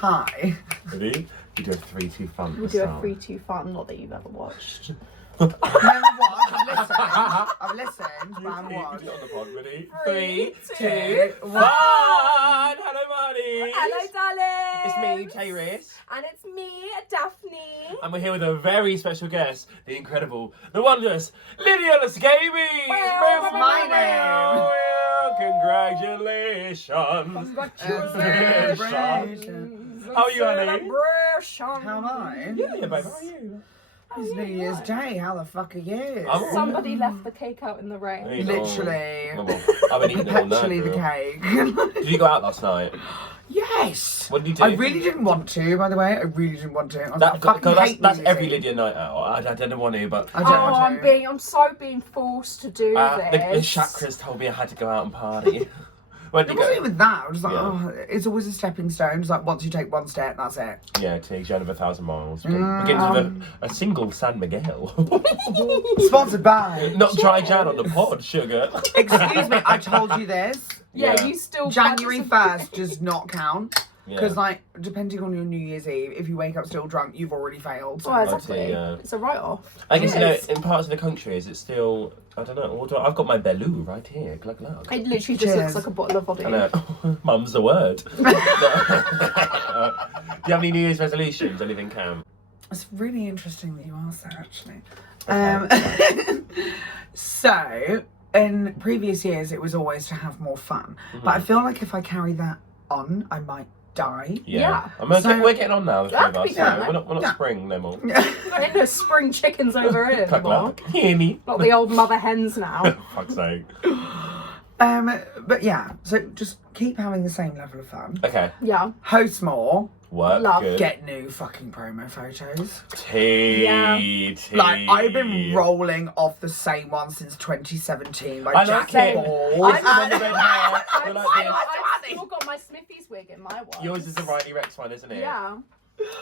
Hi. Ready? We do a 3-2 fun. We do a 3-2 fun, not that you've ever watched. Never watched. I've listened, but I haven't You watched. do it on the pod, ready? 3, 2, 1. Hello, Marty. Hello, darling. It's me, Tayris. And it's me, Daphne. And we're here with a very special guest, the incredible, the wondrous Lydia L'Scabies. Where's my name? Congratulations. Congratulations. How are you, honey? Celebration. How am I? Yeah, babe. How are you? It's New Year's Day. How the fuck are you? I'm Somebody left the cake out in the rain. Hey. Literally. I've been eating it all night. Perpetually the girl. cake. Did you go out last night? Yes. What did you do? I really didn't want to, by the way. I really didn't want to. I was like, I fucking that's hate that's New every Year's Eve. Lydia night out. I didn't want to, but I don't want to. I'm so being forced to do the this. chakras told me I had to go out and party. When It you wasn't go? even that. I was like, Yeah. oh, it's always a stepping stone. It's like once you take one step, that's it. Yeah, it takes you out of 1,000 miles. Begins with a single San Miguel. Sponsored by. Not dry Jan on the pod, sugar. Excuse me, I told you this. Yeah, Yeah. you still January participate. 1st does not count. Because, like, depending on your New Year's Eve, if you wake up still drunk, you've already failed. So. Oh, exactly. Yeah. It's a write-off. I guess, Yes. in parts of the country, is it still, I don't know, I've got my Bellu right here, glug glug. It literally just Cheers. looks like a bottle of vodka. I know. Mum's the word. Do you have any New Year's resolutions, anything, Cam? It's really interesting that you asked that, actually. Okay. So, in previous years, it was always to have more fun. But I feel like if I carry that on, I might die. Yeah. I mean, So- we're getting on now, the three That of could us. be So fun, we're not Yeah. spring no more. Ain't no spring chickens over here Glug anymore. glug. Hear me. Not the old mother hens now. Fuck's sake. But yeah, so just keep having the same level of fun. Okay. Yeah. Host more. Work. Love. Good. Get new fucking promo photos. Tea. Like, I've been rolling off the same one since 2017. Like, I Jack like it. Balls. I've like this. I've still got my Smithy's wig in my one. Yours is the Riley Rex one, isn't it? Yeah.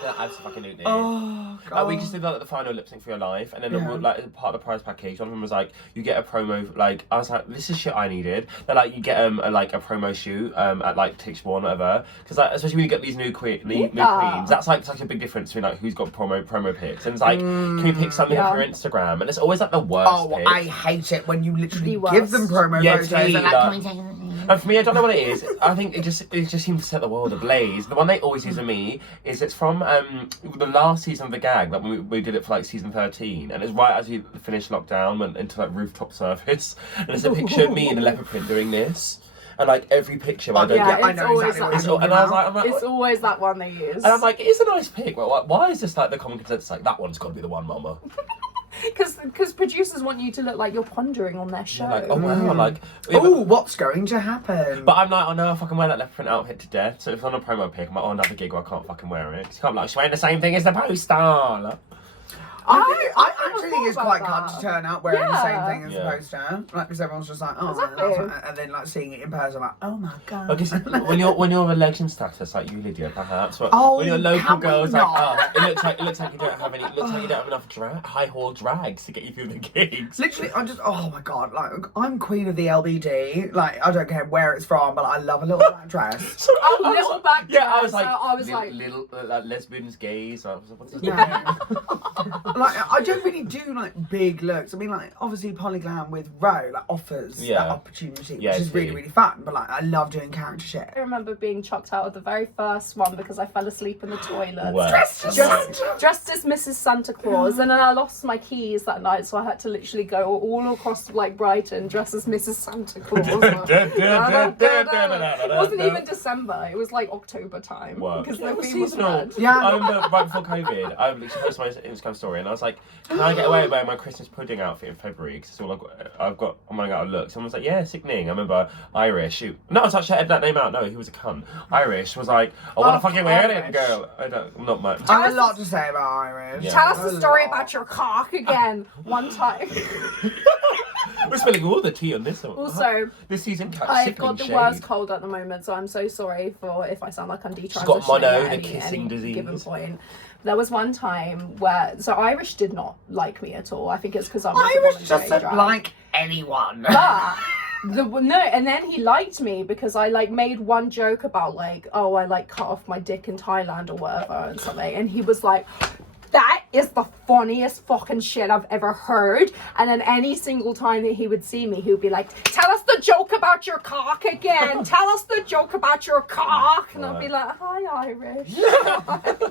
Yeah, absolutely. Oh, God. Like, we just did that at the final lip sync for your life, and then Yeah. like part of the prize package, one of them was like, you get a promo. Like, I was like, this is shit I needed. They're like, you get a promo shoot at like Tix One, whatever. Because like, especially when you get these new queens, that's like such a big difference between like who's got promo pics. And it's like, can we pick something up for Instagram? And it's always like the worst. Oh, pic. I hate it when you literally The give them worst. promo Yeah, photos. And tea, like, like- can we take it? And for me, I don't know what it is. I think it just seems to set the world ablaze. The one they always use for me is it's from the last season of The Gag. Like we did it for like season 13, and it's right as we finished lockdown, went into like rooftop service, and it's a picture of me in a leopard print doing this, and like every picture I don't Yeah, get. I it's know always exactly what that. you're talking And I was about. like, It's always that one they use. and I'm like, it's a nice pic. But why is this like the common consensus? Like that one's got to be the one, Mama. Because producers want you to look like you're pondering on their show. Like, oh wow, like. Oh, what's going to happen? But I'm like, I know I fucking wear that leopard print outfit to death. So if I'm on a promo pic, I'm like, oh, another gig where I can't fucking wear it. 'Cause you can't be like, she's wearing the same thing as the poster. Like, I never actually think it's thought quite about cunt to that. turn out wearing the same thing as Yeah. the poster. Like, because everyone's just like, oh, Exactly. and then like seeing it in person, like, oh my God. I guess when you're a legend status like you, Lydia, perhaps. But Oh, when you're local can we girls like not? us, it looks like you don't have any. It looks like you don't have enough high haul drags to get you through the gigs. Literally, I'm just, oh my God, like, I'm queen of the LBD. Like, I don't care where it's from, but I love a little black dress. So Oh, little back yeah, I was dress, like, so I was like- little lesbians, gays. I was like, what's his Yeah. name? Like, I don't really do like big looks. I mean, like, obviously Polyglam with Ro like offers that opportunity, Yeah, which is true. really, really fun. But like, I love doing character shit. I remember being chucked out of the very first one because I fell asleep in the toilet. Wow. Dressed as Just, Santa. dressed as Mrs. Santa Claus, and then I lost my keys that night, so I had to literally go all across like Brighton dressed as Mrs. Santa Claus. It wasn't even December; it was like October time Wow. because Yeah, the it was theme was seasonal. red. Yeah. I remember right before COVID, I literally posted my Instagram story and I was like, can I get away with wearing my Christmas pudding outfit in February? Because it's all I'm running out of looks. Someone was like, yeah, sickening. I remember Irish, not to touch that name out, no, he was a cunt. Irish was like, I want to fucking wear it, Irish. girl. Not much. I have a lot to say about Irish. Yeah. Tell us A the story lot. about your cock again. One time. We're spilling all the tea on this one. Also, This season catch I've sickening got the shade. worst cold at the moment, so I'm so sorry for if I sound like I'm detransitioning got mono, at the any kissing disease. given point. There was one time where, so Irish did not like me at all. I think it's because I'm like a Irish voluntary doesn't drag. like anyone. But And then he liked me because I like made one joke about like, oh, I like cut off my dick in Thailand or whatever and something, and he was like, that is the funniest fucking shit I've ever heard. And then any single time that he would see me, he would be like, tell us the joke about your cock again. Tell us the joke about your cock. And I'd be like, hi, Irish.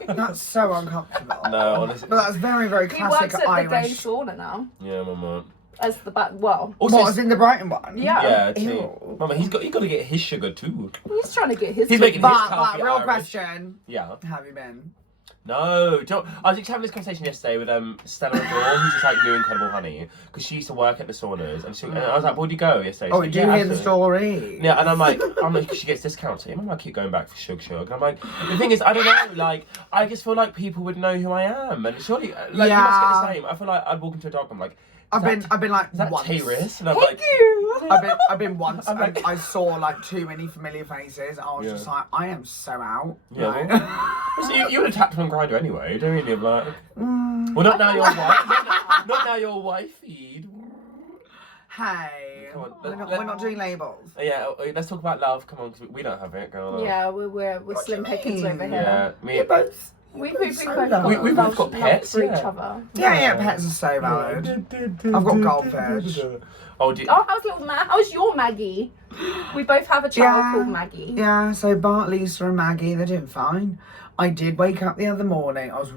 That's so uncomfortable. No, honestly. But that's very, very He classic works at the gay Irish. sauna now. Yeah, Mama. As the well. Also, What, was in the Brighton one? Yeah. Yeah, too. Ew. Mama, he's got to get his sugar too. He's trying to get his. He's making his But, coffee real Irish. question. Yeah. Have you been? No, do you know, I was just having this conversation yesterday with Stella Adore, who's just like new Incredible Honey, because she used to work at the saunas, and I was like, where'd you go yesterday? Oh, She's do like, you hear the absolutely. story? Yeah, and I'm like, she gets discounts. I might keep going back for Shug. And I'm like, the thing is, I don't know, like, I just feel like people would know who I am, and surely, like, you must get the same. I feel like I'd walk into a dog, I'm like, I've been like is that once. Tayris? And I'm Thank like, you. I've been once. I'm like- I saw like too many familiar faces. I was just like, I am so out. Yeah, Like- so you would have tapped on Grindr anyway, don't you? Like, well, not now your wife, not now your wifey. Hey, Come on, we're not doing labels. Yeah, let's talk about love. Come on, 'cause we don't have it, girl. Yeah, we're slim do you pickings mean? over Yeah, here. me. We're both. We So both lovely. got We've both got love pets, for yeah. each other. Yeah, pets are so valid. I've got goldfish. Oh, How's your Maggie? We both have a child called Maggie. Yeah, so Bart, Lisa and Maggie, they're doing fine. I did wake up the other morning. I was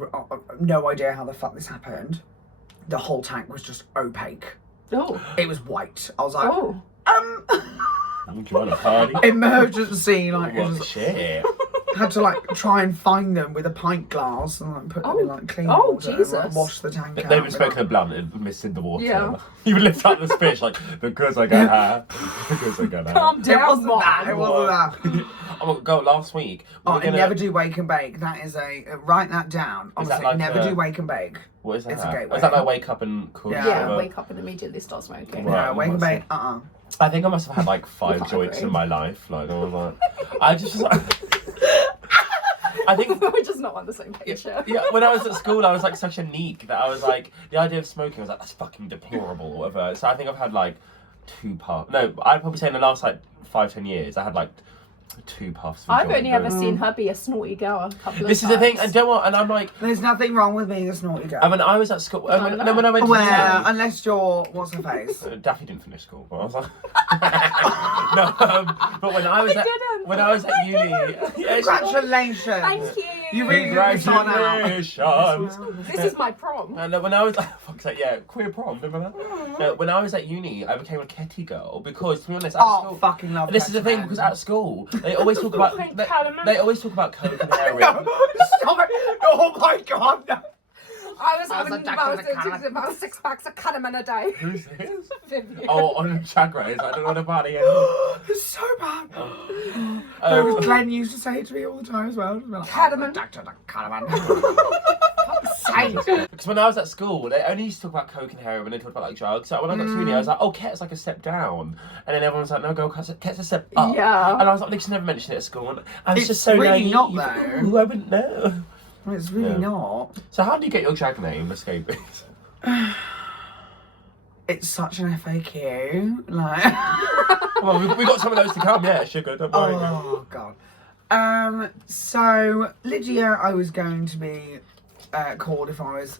no idea how the fuck this happened. The whole tank was just opaque. Oh. It was white. I was like, Oh. do you want a party? emergency, like it What was, shit? had to like try and find them with a pint glass and like put them in like clean water and like, Jesus. wash the tank out. They've been smoking a blunt and missed in the water. Yeah. You would lift up this fish like, because I got her. Because I got her. Calm It down, wasn't that. It Mom. wasn't that. Oh my god, last week. we Oh, were and gonna- never do wake and bake. That is write that down. Is that Honestly, like never a- do wake and bake. What is that? It's a gateway. Is that like wake up and cook? Yeah. Yeah, wake up and immediately start smoking. Right. Yeah, wake and what's bake. I think I must have had like 5 You're joints hungry. in my life. Like, I was like, I just. I think. We're just not on the same page here. Yeah, when I was at school, I was like such a neek that I was like, the idea of smoking, I was like, that's fucking deplorable or whatever. So I think I've had like 2 puffs. No, I'd probably say in the last like 5-10 years, I had like 2 puffs. of I've joint, only but- ever seen her be a snotty girl a couple of This is times. the thing, and don't want, and I'm like, There's nothing wrong with being a snotty girl. I mean, I was at school. I know. When I went to Well, uni, unless you're what's her face. Daphne didn't finish school, but I was like, no. But when I was I at didn't. uni, yeah, Congratulations. Thank you. You really did this one out. congratulations. This is my prom. And when I was fuck's sake, yeah, queer prom, remember that? No, when I was at uni, I became a Ketty girl because, to be honest, at Oh, school. fucking love This is the thing, Ketty because men. at school they always talk about they always talk about coke and heroin. No, stop it. Oh my god, no. I was I was having a about 6 packs of Canaman a day. Who's this? Vivian. Oh, on Shag Race, I don't know about it anymore. It's so bad. No, because Glenn used to say it to me all the time as well. Canaman. Because when I was at school, they only used to talk about coke and heroin. They talked about like drugs. So when I got to uni, I was like, "Oh, Ket's like a step down," and then everyone was like, "No, girl, Ket's a step up." Yeah. And I was like, "They just never mentioned it at school." And I was It's just so really naive. not, though. Ooh, I wouldn't know. It's really Yeah. not. So how do you get your drag name, L'Scabies? It's such an FAQ. Like. Well, we got some of those to come. Yeah, sugar. Don't worry. Oh god. So Lydia, I was going to be called if I was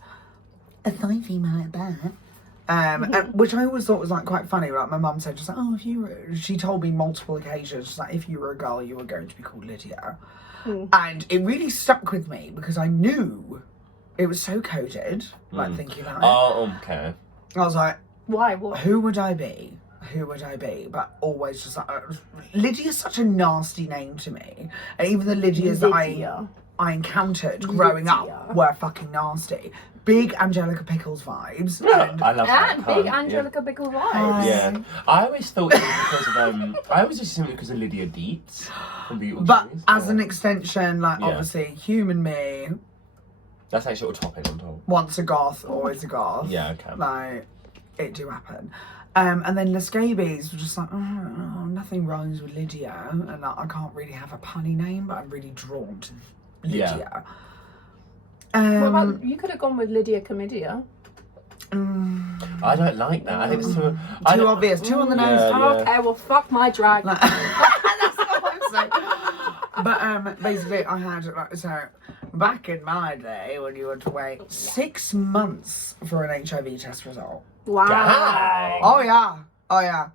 a thigh female at that. And, which I always thought was like quite funny. Like my mum said, just like, oh, if you were, she told me multiple occasions, just like if you were a girl, you were going to be called Lydia. And it really stuck with me because I knew it was so coded. Like thinking about it, Oh, okay. I was like, Why? What? who would I be? Who would I be? But always just like Lydia's such a nasty name to me, and even the Lydias Lydia. that I encountered growing Lydia. up were fucking nasty. Big Angelica Pickles vibes. And I love that. And big Huh? Angelica Bickle vibes. Yeah. I always thought it was because of I always assumed it because of Lydia Dietz from but Beetlejuice. as an extension, like Yeah. obviously human me, That's actually a topping on top. once a goth, always a goth. Yeah, okay. Like it do happen. And then L'Scabies were just like, oh, nothing rhymes with Lydia, and I can't really have a punny name, but I'm really drawn to Lydia. What about, you could have gone with Lydia Comedia. I don't like that. I think it's too obvious. Too on the nose. Yeah. Okay, well, fuck my drag. That's what I'm saying. But basically, I had so back in my day when you had to wait 6 months for an HIV test result. Wow. Dang. Oh yeah.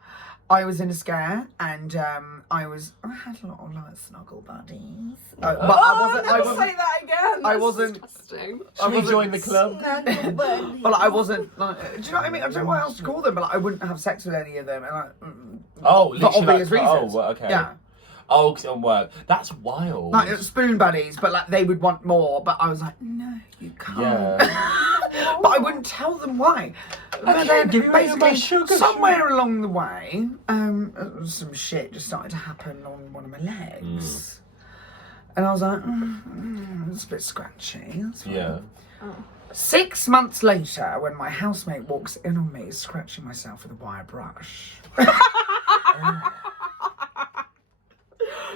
I was in a scare, and I had a lot of like snuggle buddies. But I wasn't. say that again. I wasn't. Disgusting. Should we join the club? Well, like, I wasn't. Like, do you know what I mean? I don't know what else to call them, but like, I wouldn't have sex with any of them, and Oh, for literally obvious like, reasons. Oh, well, okay. Yeah. Oh, 'cause it'll work. That's wild. Like spoon buddies, but like they would want more. But I was like, no, you can't. Yeah. But I wouldn't tell them why. But then give you any of my basically sugar, somewhere along the way, some shit just started to happen on one of my legs, and I was like, it's a bit scratchy. That's fine. Yeah. 6 months later, when my housemate walks in on me scratching myself with a wire brush.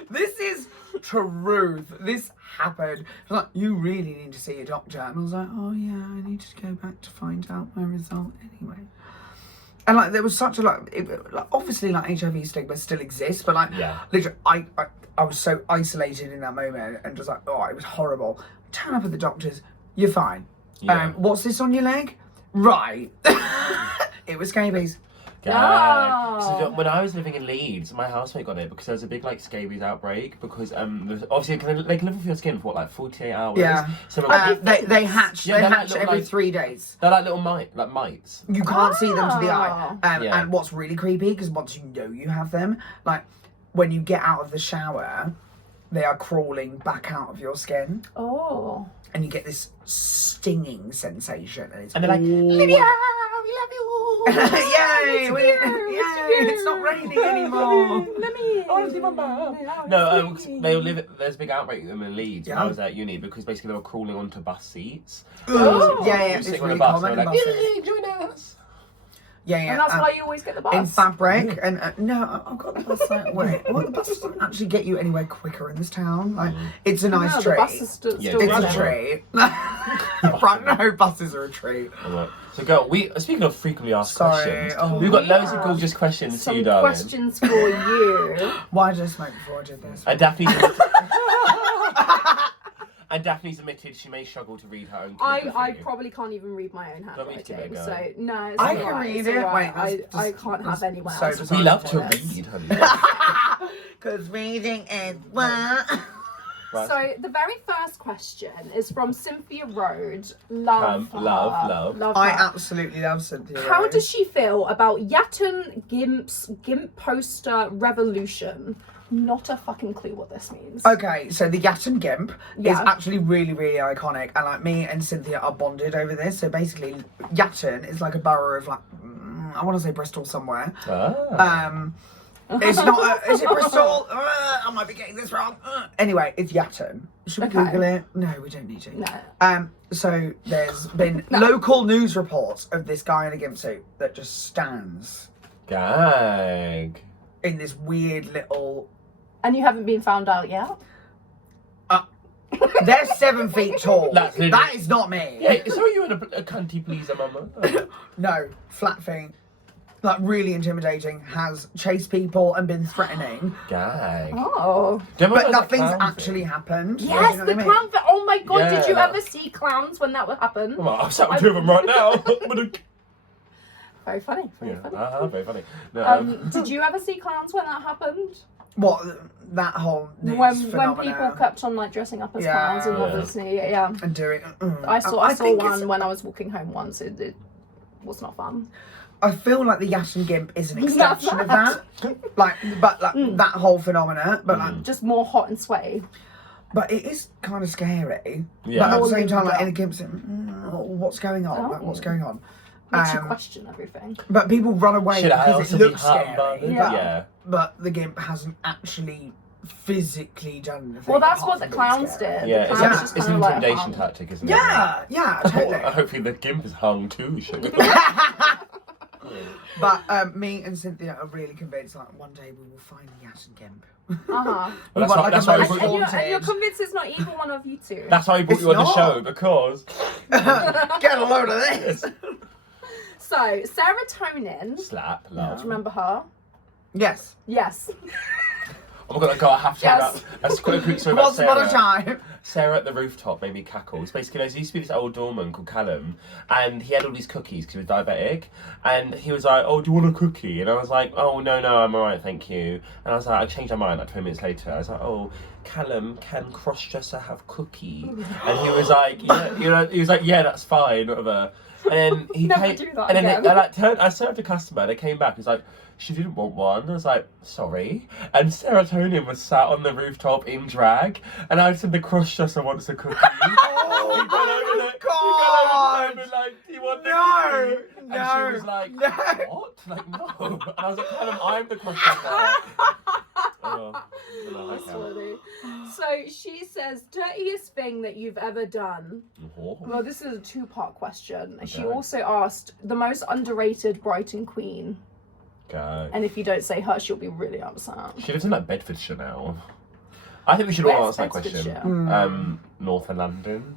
This is truth. This happened. It was like, you really need to see a doctor. And I was like, oh yeah, I need to go back to find out my result anyway. And like, there was such a obviously like HIV stigma still exists, but like, literally, I was so isolated in that moment and just like, oh, it was horrible. Turn up at the doctor's, you're fine. Yeah. What's this on your leg? Right. It was scabies. Yeah. So when I was living in Leeds, my housemate got it because there was a big like scabies outbreak because obviously they can live with your skin for what, like 48 hours. Yeah. So like, they hatch. Yeah, they they're hatch like every little, 3 days. they're like little mites. You can't see them to the eye. Yeah. And what's really creepy, because once you know you have them, like when you get out of the shower, they are crawling back out of your skin. Oh. And you get this stinging sensation, and they're like, Lydia, we love you. Yay! It's not raining anymore. I want to see my mum. No, there's a big outbreak of them in Leeds when I was at uni because basically they were crawling onto bus seats. Oh. Yeah, It's it's on really a bus, common they in were like, buses. yeah, join us. Yeah. And that's why you always get the bus. In fabric, and no, I've got the bus like, wait, well, the bus doesn't actually get you anywhere quicker in this town. Like, it's a nice treat. The bus is still Yeah, It's a running. treat. Right, no, buses are a treat. Alright. So, girl, speaking of frequently asked questions, Oh. we've got loads of gorgeous questions to Some you, darling. questions for you. Why did I smoke before I did this? And Daphne's admitted she may struggle to read her own. I probably can't even read my own Want me to give it a handwriting, go? so no, it's I all can right, read it's it. all right. Wait, I can't have anyone so else. bizarre. We love to this. read, honey. Because reading is what? Right. So the very first question is from Cynthia Road. Love her. Love. I her. absolutely love Cynthia. How Rose. does she feel about Yatton Gimp's Gimp poster revolution? Not a fucking clue what this means. Okay, so the Yatton Gimp is Yeah. actually really, really iconic, and like me and Cynthia are bonded over this. So basically, Yatton is like a borough of like, I want to say Bristol somewhere. It's not. Is it Bristol? I might be getting this wrong. Anyway, it's Yatton. Should we Okay. Google it? No, we don't need to. No. So there's been local news reports of this guy in a gimp suit that just stands Gag. in this weird little. And you haven't been found out yet? They're 7 feet tall. That's literally- That is not me. Hey, so are you in a cunty pleaser, mama? No, flat feet. Like really intimidating. Has chased people and been threatening. Gag. Oh. But nothing's actually happened. Yes, You know the what I mean? clown. Oh my god, Yeah, did you that- ever see clowns when that would happen? Come on, I'm sat with two of them right now. Very funny. Very funny. Very funny. No, Did you ever see clowns when that happened? What, that whole news When phenomena people kept on like dressing up as Yeah. clowns and Yeah. obviously yeah. and doing. I saw I think it's- one when I was walking home once. It was not fun. I feel like the Yatton Gimp is an That's extension of that. That whole phenomena. But like, Just more hot and sweaty. but it is kind of scary. Yeah. But at the same More time, like lived in a Gimp suit, what's going on? Like, what's going on? Makes you question everything. But people run away should I because also it be looks hot scary. and bothered? Yeah. Yeah. But the Gimp hasn't actually physically done anything. Well, that's apart what the from being clowns scary. did. Yeah, The it's, clowns Yeah. just it's kind an of like intimidation hung. tactic, isn't it? Yeah, totally. Hopefully the gimp is hung too, sugar. But me and Cynthia are really convinced like one day we will find the Yatton Gimp. Uh-huh. Well, Like that's a why most we And haunted. you're convinced it's not either one of you two. That's why we brought It's you on the not. show, because Get a load of this. So, serotonin. Slap, Do love. you remember her? Yes. Yes. Oh my god, I have to Yes. That's quite a quick story about Once upon a Sarah. time. Sarah at the rooftop made me cackle. It's basically, there used to be this old doorman called Callum, and he had all these cookies because he was diabetic, and he was like, oh, do you want a cookie? And I was like, oh, no, I'm alright, thank you. And I was like, I changed my mind like 20 minutes later. I was like, oh, Callum, can cross-dresser have cookie? And he was like, yeah, he was like, yeah, that's fine, whatever. And then he Never came, do that and then again. I served a customer, they came back, he was like, she didn't want one. I was like, sorry. And serotonin was sat on the rooftop in drag, and I said the cross-dresser wants a cookie. Oh He got over my there- god! He got over there and like, do you want the No, cookie? no, And she was like, no. what? Like, no. And I was like, Callum, I'm the cross-dresser. Oh, no, That's okay. funny. So she says, dirtiest thing that you've ever done. Oh. Well, this is a two-part question. She Okay. also asked the most underrated Brighton queen. Okay. And if you don't say her, she'll be really upset. She lives in like Bedfordshire now. I think we should all Where's answer that question. Bedfordshire? North of London.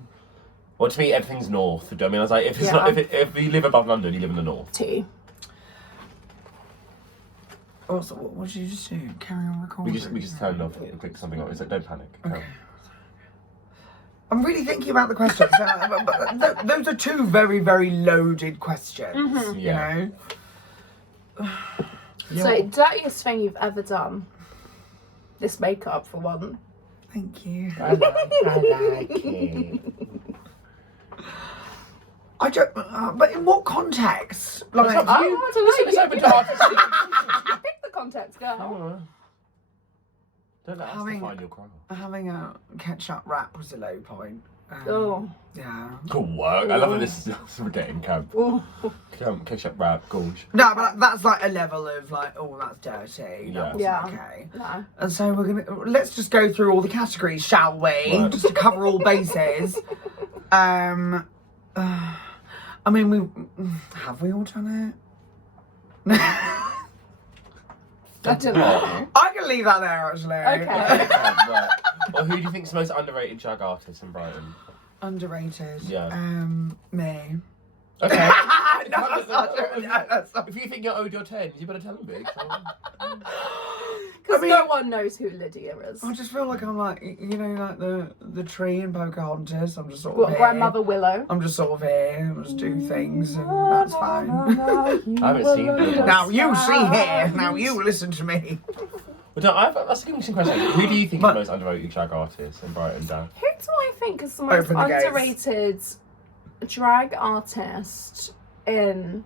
Well, to me, everything's north. Do you know what I mean? I was like, if it's Yeah. not, if you live above London, you live in the north. T. Also, what did you just do? Carry on recording? We just turned off, click something on. It's like, don't panic. Okay. I'm really thinking about the questions. But those are two very, very loaded questions. Mm-hmm. Yeah. You know? So, dirtiest thing you've ever done. This makeup, for one. Thank you. I like it. I don't. But in what context? Like, What's up, I you? want to It's know. open to artists. Pick the context, girl. Oh. Don't let us Having- define your craft. having a ketchup wrap was a low point. Oh. Yeah. Good work. I love that this is we're getting camp. Oh. Ketchup wrap, gorge. No, but that's like a level of like, oh, that's dirty. Yeah. That wasn't Yeah. okay. No. And so let's just go through all the categories, shall we? Right. Just to cover all bases. I mean, have we all done it? I don't know. I can leave that there actually. Okay. Right. Well, who do you think's the most underrated drag artist in Brighton? Underrated. Yeah. Me. Okay. No, that's not true. No, that's not. If you think you're owed your 10s, you better tell them big. Because I mean- no one knows who Lydia is. I just feel like I'm like, you know, like the tree in Pocahontas. I'm just sort of What, here. Grandmother Willow. I'm just sort of here. I just do things, and that's fine. I haven't seen them. Now you see here. Now you listen to me. But no, that's an interesting question. Who do you think is the most underrated drag artist in Brighton, Dan? Who do I think is the most Open the gates. underrated drag artist in...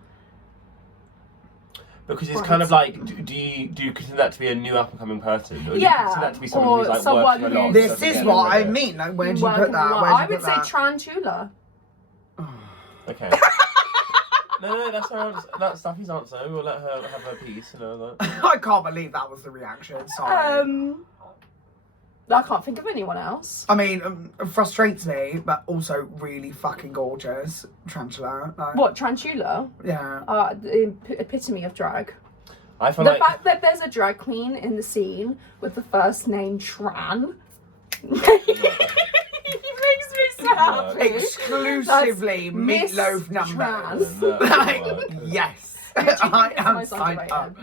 Because it's kind of like, do you consider that to be a new up and coming person? Or do you Yeah, consider that to be someone or who's like someone working a lot? who's- This doesn't is get what I it? mean. Like, where do you working put that? a lot? Where do I you would put say that? Trantula. Okay. No, that's her answer. That's Staffy's answer. We'll let her have her piece and all that. I can't believe that was the reaction. Sorry. I can't think of anyone else. I mean, it frustrates me, but also really fucking gorgeous. Tarantula. Like, What, Trantula? Yeah. The epitome of drag. I feel The like fact that there's a drag queen in the scene with the first name Tran. He makes me so happy. Exclusively That's Miss meatloaf numbers. Tran. Like, yes. I am most signed up.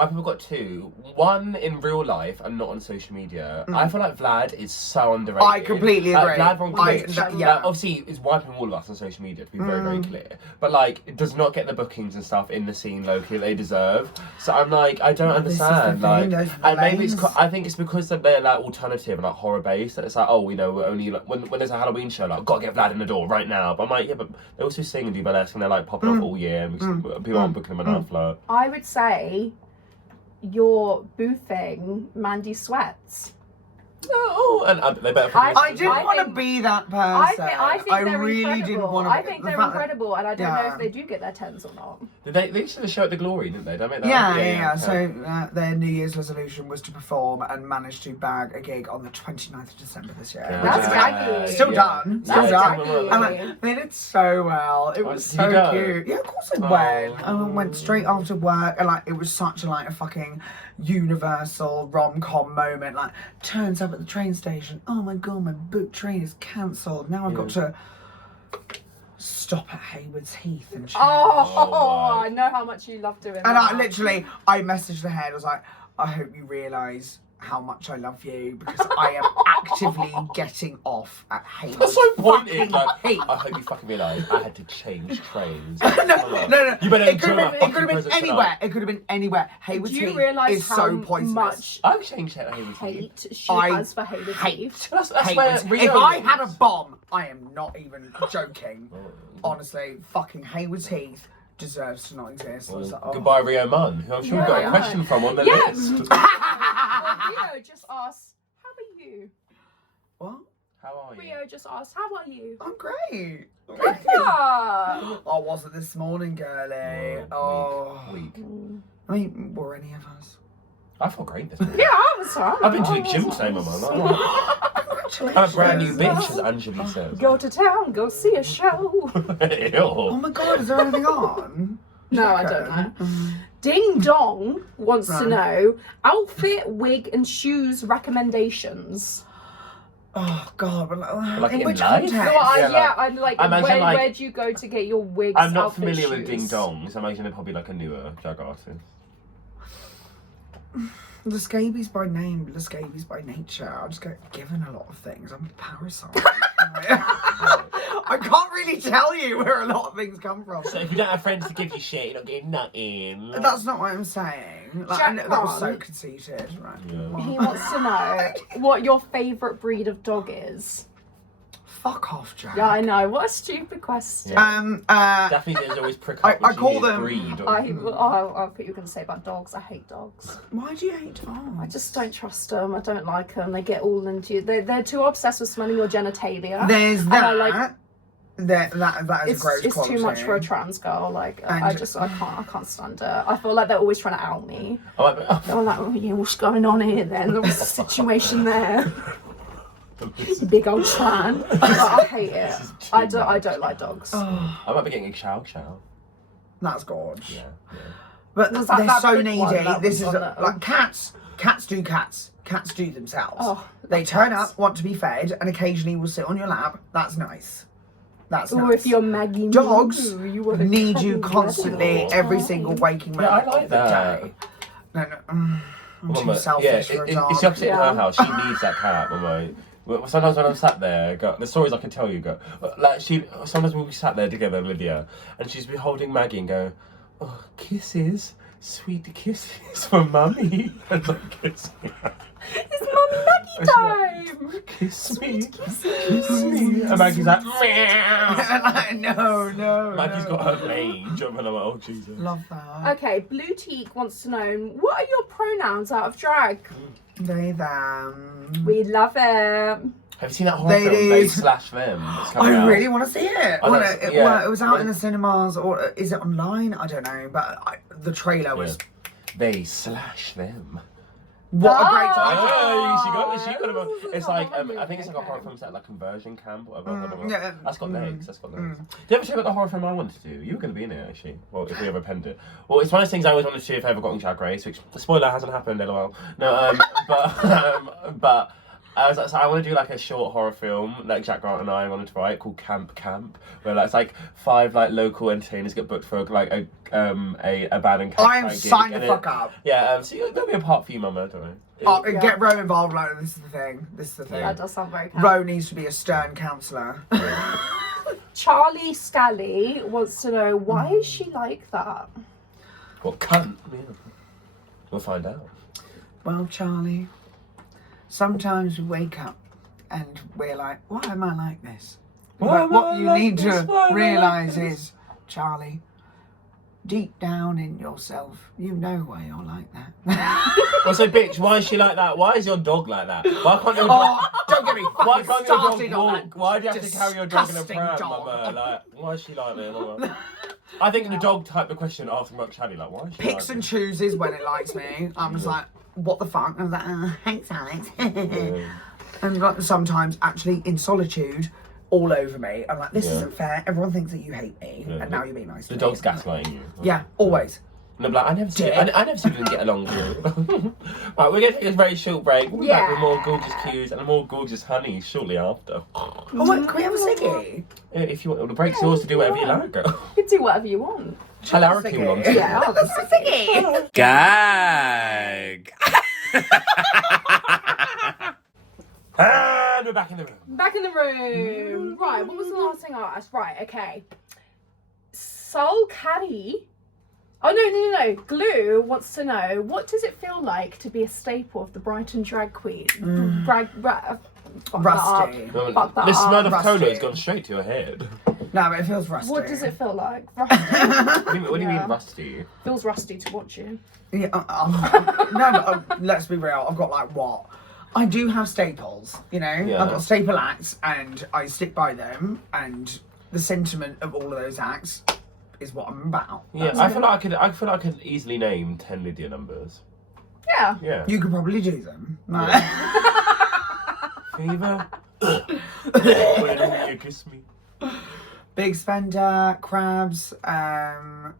I've got two. One in real life and not on social media. I feel like Vlad is so underrated. I completely agree. Vlad von Cleef, yeah. obviously, is wiping all of us on social media, to be very, very clear. But, like, it does not get the bookings and stuff in the scene locally that they deserve. So I'm like, I don't This is the understand. thing, Like, those and maybe it's, lanes. I think it's because that they're, like, alternative and, like, horror-based. That it's like, oh, you know, we're only, like, when there's a Halloween show, like, gotta get Vlad in the door right now. But I'm like, yeah, but they also sing and do burlesque and they're, like, popping off all year. And people aren't booking them enough, like. I would say you're boothing Mandy Sweats. Oh, and they better. I didn't I want to think- be that person. I think they're really incredible. didn't want to. I think they're incredible, and I don't know Yeah. if they do get their tens or not. They used to show at the Glory, didn't they? Did I make that Yeah, up? yeah. okay. So their New Year's resolution was to perform and managed to bag a gig on the 29th of December this year. Yeah. That's Yeah. jaggy. Still Yeah. done. That's Still done. jaggy. And like, they did so well. It was Did you so go? cute. Yeah, of course I Oh. went. I went straight after work, and like it was such a fucking universal rom-com moment. Like turns up at the train station. Oh my god, my booked train is cancelled. Now I've got to stop at Hayward's Heath and change. Oh, I know how much you love doing that. And I messaged the head. I was like, I hope you realise how much I love you because I am actively getting off at Hayward's. That's so pointed. Like, Heath. I hope you fucking realise I had to change trains. No. You better It could enjoy have my been present anywhere. tonight. It could have been anywhere. Hayward's Do you Heath realise is how so pointless. much I've changed it at Hayward's Heath. hate she I has for Hayward's hate Heath? That's where Hayward's. Rio If I is. had a bomb, I am not even joking. Honestly, fucking Hayward's Heath deserves to not exist. I was like, oh. Goodbye, Rio Munn, who I'm sure we've got a Yeah. question from on the Yeah. list. Well, Rio just asked, how are you? What? How are you? Rio just asked, how are you? I'm great. Yeah. I wasn't this morning, girly. Oh. Weak. I mean, were any of us? I feel great this morning. Yeah, I was fine. I've been to the gym today, Mama. Congratulations. I'm a brand new bitch, as Anjali says. Go to town, go see a show. Oh Ew. my god, is there anything on? No, I don't know. Ding Dong wants to know outfit, wig, and shoes recommendations. Oh god, but Like in in which life? context? Yeah, like- I'm like, I imagine, where do you go to get your wigs? I'm not outfit, familiar with shoes? Ding Dong, so I imagine they're probably like a newer drag artist. L'Scabies by name, L'Scabies by nature. I just get given a lot of things. I'm a parasite. I can't really tell you where a lot of things come from. So if you don't have friends to give you shit, you're not getting nothing. That's not what I'm saying. Like, Jack that was so Bond. conceited, right? Yeah. He wants to know what your favourite breed of dog is. Fuck off, Jack. Yeah, I know. What a stupid question. Daphne does always prick up when I she call hears them- breed. I thought you were going to say about dogs. I hate dogs. Why do you hate dogs? I just don't trust them. I don't like them. They get all into you. They're too obsessed with smelling your genitalia. There's And I that. like- that is It's, a gross it's quality. too much for a trans girl. Like And- I can't stand it. I feel like they're always trying to out me. Oh, They're like, oh yeah, what's going on here then? What's the situation there? Big old tran. I hate it. This is too I don't like dogs. Oh, I might be getting a chow chow. that's gorge. Yeah. But Was that they're that so big needy. one that This was is on the- like cats. Cats do cats. Cats do themselves. Oh, They turn cats. up, want to be fed, and occasionally will sit on your lap. That's nice. That's Or nice. if you're Maggie Dogs Moo, you wanna need you cuddle constantly, with every them. single waking Yeah, I moment like of the that. day. No, I'm too Mama, selfish for a it's dog. the opposite in Yeah. her house. She needs that cat, Mama. Sometimes when I'm sat there, the stories I can tell you go. Like sometimes when we sat there together, Lydia, and she's been holding Maggie and go, oh, kisses, sweet kisses for Mummy, and like kissing her. It's Mummy Maggie time. Kiss me, kiss me. And Maggie's like, meow. no. Maggie's got her mange, and I'm like, oh Jesus. Love that. Okay, Blue Teak wants to know what are your pronouns out of drag? They, them. We love it. Have you seen that horror film, Ladies. They Slash Them? That's coming I out? really want to see it. Oh, Well, that's- it, yeah. well, it was out in the cinemas, or is it online? I don't know, but the trailer was. They Slash Them. What a great Oh. title! Oh, she got a. It's like I think it's like a horror film set like conversion camp. Whatever. I don't know. yeah, That's got legs. That's got legs. Do you ever check out the horror film I wanted to do? You were going to be in it actually. Well, if we ever penned it. Well, it's one of those things I always wanted to do if I ever got on Drag Race, which the spoiler hasn't happened in a while. No, but. I was like, so I want to do like a short horror film like Jack Grant and I wanted to write called Camp, where like, it's like 5 like local entertainers get booked for like a band and I am campsite gig, signed and the it- fuck up. Yeah, so there'll be a part for you, Mama, don't worry. Oh, Yeah. get Ro involved. Like, this is the thing. This is the thing. That does sound very kind. Ro needs to be a stern counsellor. Charlie Scally wants to know why is she like that? What cunt? Yeah. We'll find out. Well, Charlie, sometimes we wake up and we're like, why am I like this? Why But am what I you like need this? to Why am I realise like this? is, Charlie, deep down in yourself, you know why you're like that. Well, so bitch, why is she like that? Why is your dog like that? Why can't your dog? Oh, don't get me Why fucking can't your dog started on walk? that Why do you have to carry your dog in a disgusting pram, dog. Mama? Like, why is she like that, Mama? I think the dog type of question asking about Charlie, like, why is she Picks like and chooses when it likes me. I'm just like, what the fuck? I was like, thanks, Alex. And like, sometimes actually in solitude, all over me. I'm like, this Yeah. isn't fair. Everyone thinks that you hate me, Yeah. and now you're being nice to The me. dog's gaslighting you. Yeah, always. And I'm like, I never see them get along. Right, we're going to take this very short break. We'll be back with more gorgeous cues and more gorgeous honey shortly after. Oh, wait, can we have a ciggy? If you want, the break's yours to do whatever you like, girl. You can do whatever you want. Hello, Q1. Yeah, I'll That's a ciggy. Gag! And we're back in the room. Back in the room. Right, what was the last thing I asked? Right, okay. Soul Caddy. Oh, no. Glue wants to know, what does it feel like to be a staple of the Brighton drag queen? Rusty. This smell of Rusty. cola has gone straight to your head. No, but it feels rusty. What does it feel like? Rusty. What do you mean rusty? Feels rusty to watch you. Yeah, no, but let's be real. I've got like what? I do have staples, you know? Yeah. I've got staple acts and I stick by them, and the sentiment of all of those acts is what I'm about. Yeah, I feel like I could easily name 10 Lydia numbers. Yeah. Yeah. You could probably do them. No. Fever. When you kiss me. Big spender, crabs. I've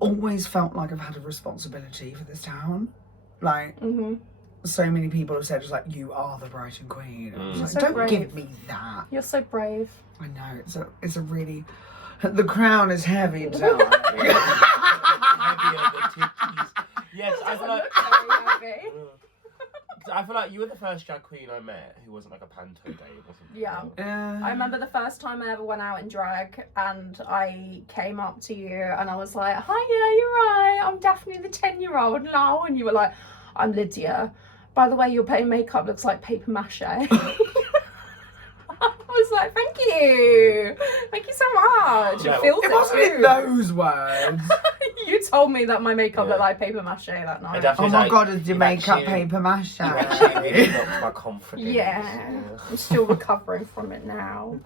always felt like I've had a responsibility for this town. Like, so many people have said, just like, you are the Brighton Queen. And I was like, So don't brave. give me that. You're so brave. I know, it's a really, the crown is heavy, darling. Heavier than titties. Yes, I feel like. I feel like you were the first drag queen I met who wasn't like a panto babe, wasn't you? Yeah. I remember the first time I ever went out in drag and I came up to you and I was like, hi, yeah, you're right. I'm Daphne the 10-year-old now. And you were like, I'm Lydia. By the way, your makeup looks like paper mache. I was like, thank you. Thank you so much. Yeah, It feels It wasn't in too. those words. You told me that my makeup looked like paper mache that night. Oh my god, is your makeup paper mache? You actually really knocked my confidence. Yeah. I'm still recovering from it now.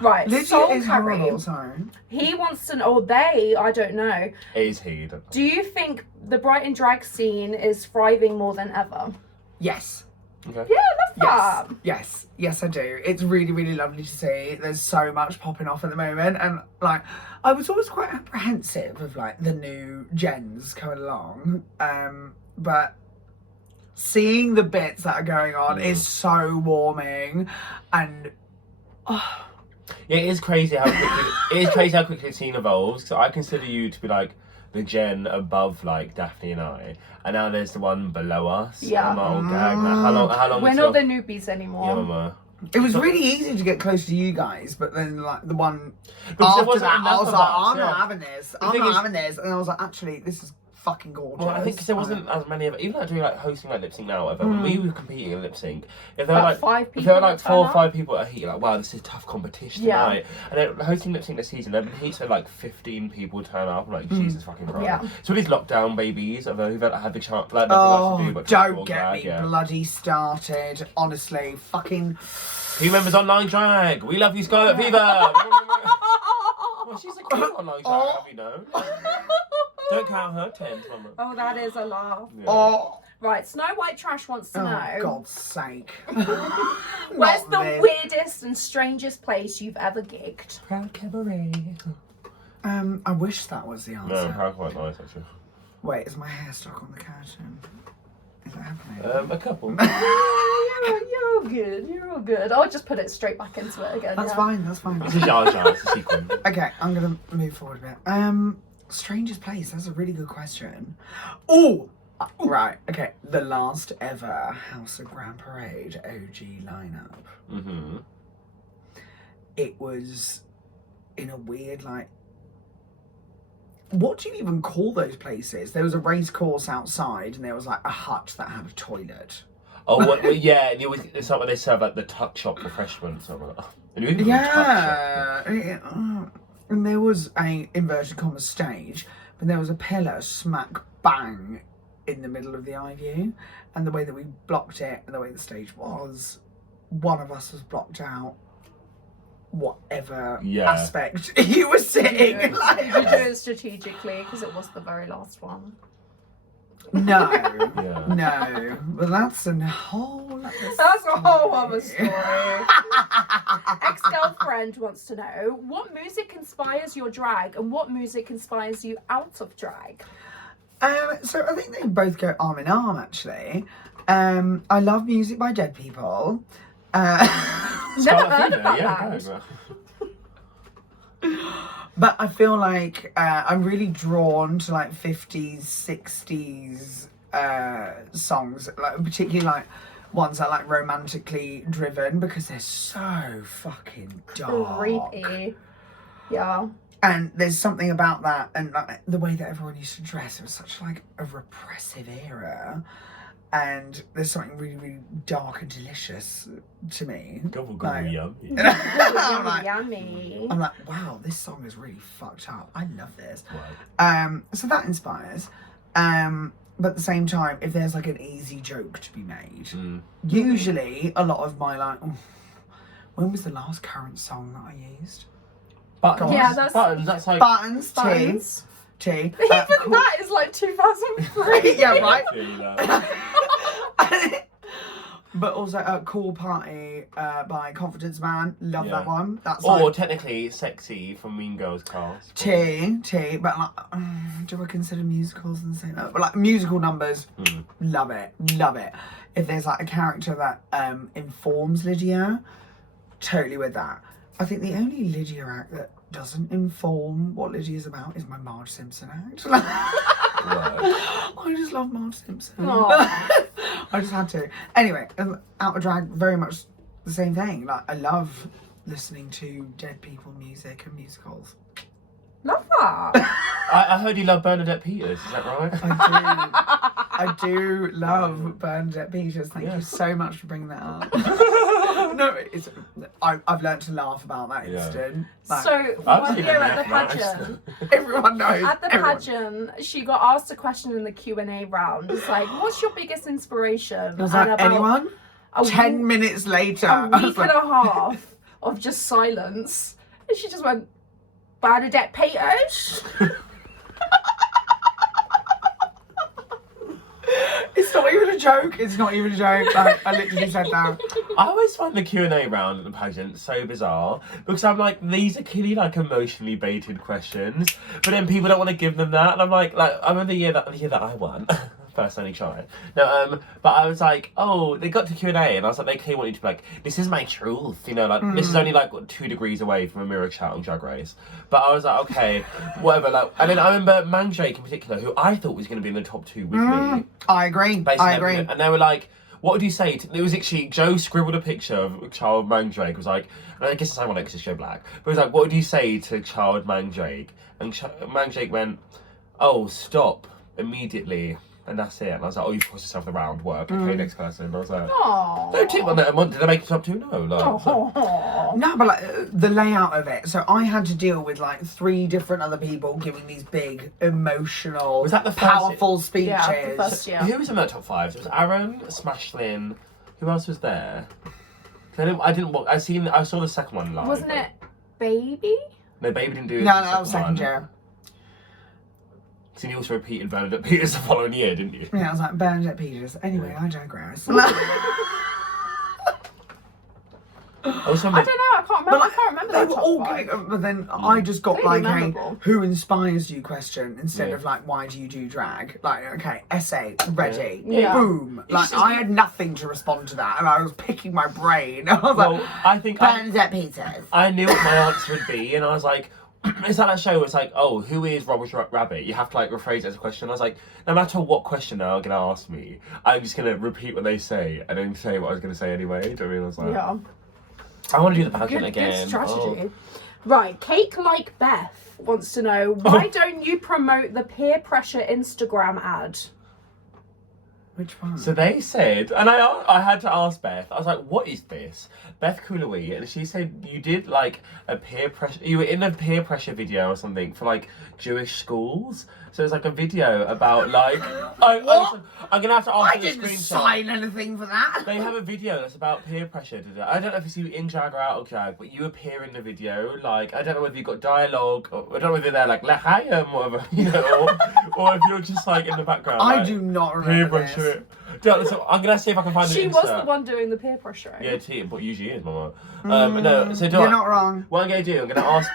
Right, Lydia Soul is Curry. horrible, sorry. He wants to know, or they, I don't know. Is he? Do you think the Brighton drag scene is thriving more than ever? Yes. Okay. Yeah, I love that. Yes, I do. It's really, really lovely to see. There's so much popping off at the moment, and like, I was always quite apprehensive of like the new gens coming along, but seeing the bits that are going on is so warming, and Yeah, it is crazy how quickly the scene evolves. So I consider you to be like the gen above like Daphne and I, and now there's the one below us. Yeah. I'm like, oh, gag. Like, how long? We're until- not the newbies anymore. Yeah, mama. it was really easy to get close to you guys, but then like the one Because there after wasn't that, I enough was of like, us, I'm yeah. not having this. I'm thing not is- having this, and I was like, actually, this is fucking gorgeous. Well, I think 'cause there wasn't as many of it. Even like doing like hosting like lip sync now, whatever. When we were competing in lip sync, if there were About like 5 if people there were like that 4 or turn 5 people at heat, you're like, wow, this is a tough competition Yeah. tonight. And then hosting lip sync this season, then heats had like 15 people turn up. I'm like, Jesus fucking Christ. Yeah. So these lockdown babies, although who've had the chance, like nothing Oh, else to do but don't get drag, me yeah. bloody started. Honestly, fucking. Who remembers online drag? We love you, Scarlet Fever. Well, she's a queen online drag, have you know? Don't count her 10, mama. Oh, that is a laugh. Yeah. Oh, Right, Snow White Trash wants to know. God's sake. Where's Not the this. weirdest and strangest place you've ever gigged? Proud cabaret. I wish that was the answer. No, Proud quite nice actually. Wait, is my hair stuck on the curtain? Is that happening? A couple. You're all good. You're all good. I'll just put it straight back into it again. That's yeah. fine, that's fine. It's a Jar Jar, it's a sequin. Okay, I'm gonna move forward a bit. Strangest place, that's a really good question. Oh! Right, okay. The last ever House of Grand Parade OG lineup. Mm-hmm. It was in a weird, like, what do you even call those places? There was a race course outside, and there was like a hut that had a toilet. Oh, well, yeah, it's not where they serve like the tuck shop refreshments. And you even call them tuck shop. Yeah, and there was a inverted commas stage, but there was a pillar smack bang in the middle of the eye view, and the way that we blocked it and the way the stage was, one of us was blocked out. Whatever aspect you were sitting, Did you do it strategically because it was the very last one? No. Yeah. No. But that's a whole other That's a whole other story. story. Ex-girlfriend wants to know, what music inspires your drag and what music inspires you out of drag? So I think they both go arm in arm, actually. I love music by dead people. Never heard of that band. But I feel like I'm really drawn to like 50s, 60s songs, like particularly like ones that are like romantically driven because they're so fucking dark. Creepy. Yeah. And there's something about that, and like the way that everyone used to dress. It was such like a repressive era, and there's something really, really dark and delicious to me. Gobble, Like- yum. I'm like, Yummy. I'm like, wow, this song is really fucked up. I love this. Right. So that inspires. But at the same time, if there's like an easy joke to be made, usually a lot of my like, when was the last current song that I used? Buttons. Yeah, that's- Buttons. That's like. Buttons, Buttons. T. Even Cool. that is like 2003. Yeah, right. Yeah. But also Cool Party by Confidence Man. Love Yeah. that one. That's Or like technically, Sexy from Mean Girls cast. T. But like, do I consider musicals and say that? But like musical numbers, love it. If there's like a character that informs Lydia, totally with that. I think the only Lydia act that doesn't inform what Lydia's about is my Marge Simpson act. Right. I just love Marge Simpson. Aw. I just had to. Anyway, out of drag, very much the same thing. Like, I love listening to dead people music and musicals. Love that. I heard you love Bernadette Peters. Is that right? I do love Bernadette Peters. Thank you so much for bringing that up. No, I've learned to laugh about that Yeah. instant. Like, So I was one thinking year at the that, pageant, everyone knows. at the everyone. pageant, she got asked a question in the Q&A round. It's like, what's your biggest inspiration? Was that about anyone? a 10 week- minutes later. A I was week like, and a half of just silence. And she just went, Bernadette Peters? it's not even a joke. It's not even a joke. Like, I literally said that. I always find the Q&A round at the pageant so bizarre because I'm like, these are clearly like emotionally baited questions, but then people don't want to give them that, and I'm like I remember the year that I won. First only try. No, but I was like, oh, they got to Q&A, and I was like, they clearly wanted to be like, this is my truth, you know, like this is only like 2 degrees away from a mirror chat on Drag Race. But I was like, okay, whatever. Like, and then I remember Mandrake in particular, who I thought was going to be in the top 2 with me. I agree. Basically, I agree. And they were like, what would you say? It was actually, Joe scribbled a picture of child Mandrake. It was like, and I guess it's ironic because it's Joe Black. But it was like, what would you say to child Mandrake? And Mandrake went, oh, stop immediately. And that's it. And I was like, oh, you've crossed yourself the round, work. Okay, next person. And I was like, Aww. no tip on that. Did they make the top 2? No. Like, Aww. No, but like the layout of it. So I had to deal with like 3 different other people giving these big, emotional, Was that the first- powerful speeches. Yeah, the first year. Who was in that top 5? It was Aaron, Smashlin. Who else was there? I saw the second one live. Wasn't but- it Baby? No, Baby didn't do it. No, that was second year. So you also repeated Bernadette Peters the following year, didn't you? Yeah, I was like Bernadette Peters. Anyway, I digress. Also, I don't know, I can't remember. I can't remember they that were top all 5. good, but then I just got Clearly like a memorable. who inspires you question instead Yeah. of like why do you do drag? Like, okay, essay, ready, Yeah. boom. Like, I had nothing to respond to that, and I was picking my brain. I was well, like, I think Bernadette Peters. I knew what my answer would be, and I was like, it's like that show where it's like, oh, who is Robert Rabbit? You have to like rephrase it as a question. I was like, no matter what question they're going to ask me, I'm just going to repeat what they say and then say what I was going to say anyway. Do you know what I mean? I was like, Yeah. I want to do the pageant Good again. strategy. Oh. Right, Cake Like Beth wants to know, why don't you promote the peer pressure Instagram ad? Which one? So they said, and I had to ask Beth. I was like, "What is this?" Beth Coolaway, and she said you did like a peer pressure. You were in a peer pressure video or something for like Jewish schools. So it's like a video about like. I'm gonna have to ask I for the didn't screenshot. sign anything for that. They have a video that's about peer pressure. I don't know if it's you in drag or out of drag, but you appear in the video. Like, I don't know whether you've got dialogue, or I don't know whether they're like L'chaim, whatever, or if you're just like in the background. I like, do not peer remember pressure. this. So I'm gonna see if I can find She an was insert. the one doing the peer pressuring. Yeah, but usually is, Mama. No, so You're not wrong. What I'm going to do, I'm going to ask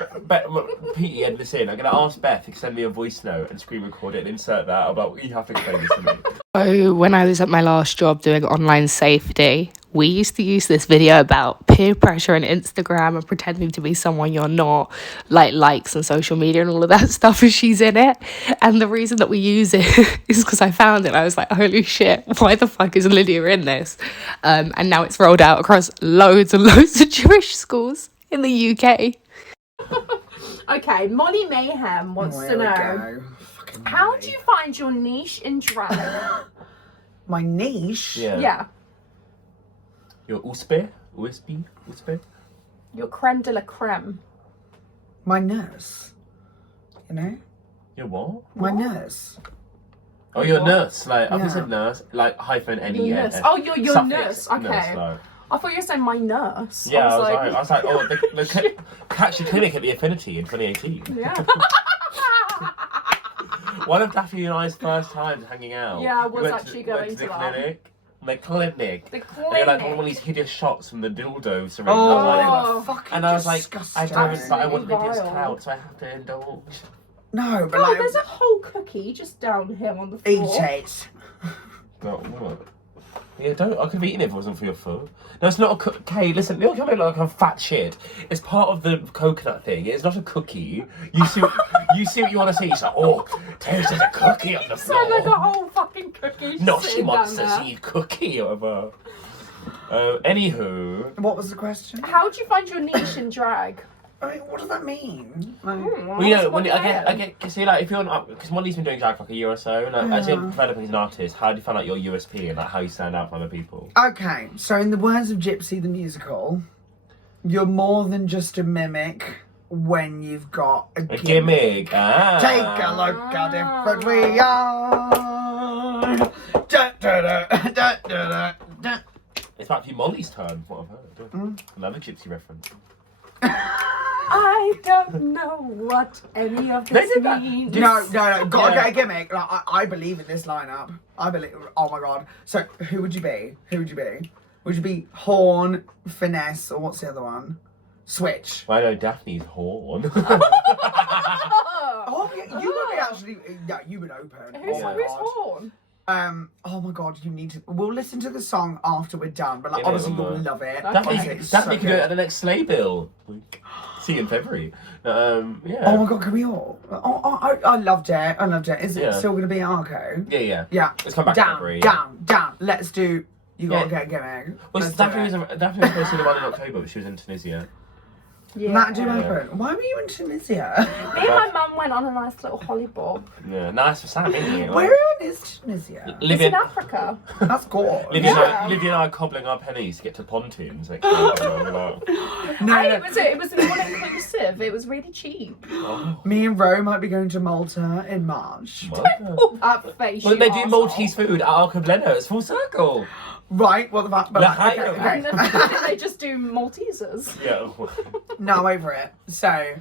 Petey, edit this in. I'm going to ask Beth to send me a voice note and screen record it and insert that about you have to explain this to me. So when I was at my last job doing online safety, we used to use this video about peer pressure on Instagram and pretending to be someone you're not, like likes and social media and all of that stuff, and she's in it. And the reason that we use it is because I found it and I was like, holy shit, why the fuck is Lydia in this? And now it's rolled out across loads and loads of Jewish schools in the UK. Okay, Molly Mayhem wants to know, how do you find your niche in drag? My niche? Yeah. Your uspe? Your creme de la creme. My nurse. You know? Your what? My nurse. Oh, your nurse. Like, I Yeah. said nurse, like hyphen Your N-E-S. nurse. Oh, your Suffix, nurse. Okay. Nurse, like. I thought you were saying my nurse. Yeah, I was like, oh, the catch your clinic at the Affinity in 2018. Yeah. One of Daphne and I's first times hanging out. Yeah, I we was went actually went going to the to that. clinic. The clinic. The And you're like clinic. all these hideous shots from the dildo syringe. Oh, I they was were Oh. fucking and I was like, disgusting. I don't, but I want Absolutely Lydia's vile. clout, so I have to indulge. No, but Oh, like, there's a whole cookie just down here on the floor. eat it. No, what? Yeah, don't. I could have eaten it if it wasn't for your foot. No, it's not a cookie. Kay, listen, you're coming like a fat shit. It's part of the coconut thing. It's not a cookie. You see what you want to see. It's like, oh, Tayris, there's a cookie on the So like a floor. whole fucking cookie. Not she sitting wants down to there. see cookie or whatever. Anywho, What was the question? How do you find your niche in drag? I mean, what does that mean? Like, well, you know, when I get, see, like, if you're not, because Molly's been doing drag for like a year or so, and as you're developing as an artist, how do you find out your USP and like how you stand out from other people? okay, so in the words of Gypsy the musical, you're more than just a mimic when you've got a A gimmick. Ah. Take a look how different we are. Da, da, da, da, da, da. It's actually Molly's turn, from what I've heard. Another Gypsy reference. I don't know what any of They this did that. means. No, gotta Yeah. get a gimmick. Like, I believe in this lineup. I believe. Oh my god. So who would you be? Who would you be? Would you be Horn, Finesse, or what's the other one? Switch. Well, I know Daphne's horn. Oh, yeah, you would be actually. Yeah, you would open. Who's, Oh my who's god. Horn? Oh my god, you need to. We'll listen to the song after we're done, but like Yeah, honestly, we'll, you'll love it. Daphne, Honestly, it's Daphne so can do it good. at the next sleigh bill. See you in February. Yeah. Oh my god, can we all? I loved it. I loved it. Is it Yeah. still going to be Arco? Yeah. Yeah. Let's come back in down, February. down. Let's do. You gotta get a gimmick. Well, Let's Daphne do was it. Daphne was supposed to do the one in October, but she was in Tunisia. Yeah. That did happen. Why were you in Tunisia? Me and my mum went on a nice little holly bob. Yeah, nice for Sam, isn't it? Where is Tunisia? It's in Africa. That's gorgeous. Lydia, Yeah. Lydia and I are cobbling our pennies to get to Pontins next week. No, It was all inclusive. It was really cheap. Me and Ro might be going to Malta in March. Pull that face. Well, you they do arsehole. Maltese food at Arca Blender. It's full circle. Right, what the fuck? But Like, okay. And then they just do Maltesers. Yeah. No, I'm over it. So,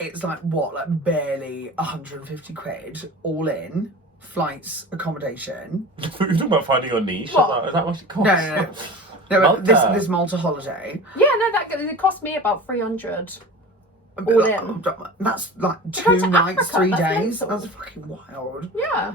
it's like, what, like barely 150 quid, all in, flights, accommodation. You're talking about finding your niche. What? Is that what it costs? No, Malta. this Malta holiday. Yeah, no, it cost me about 300. All in. That's like To go 2 to nights, Africa, 3 that's days. mental. That's fucking wild. Yeah.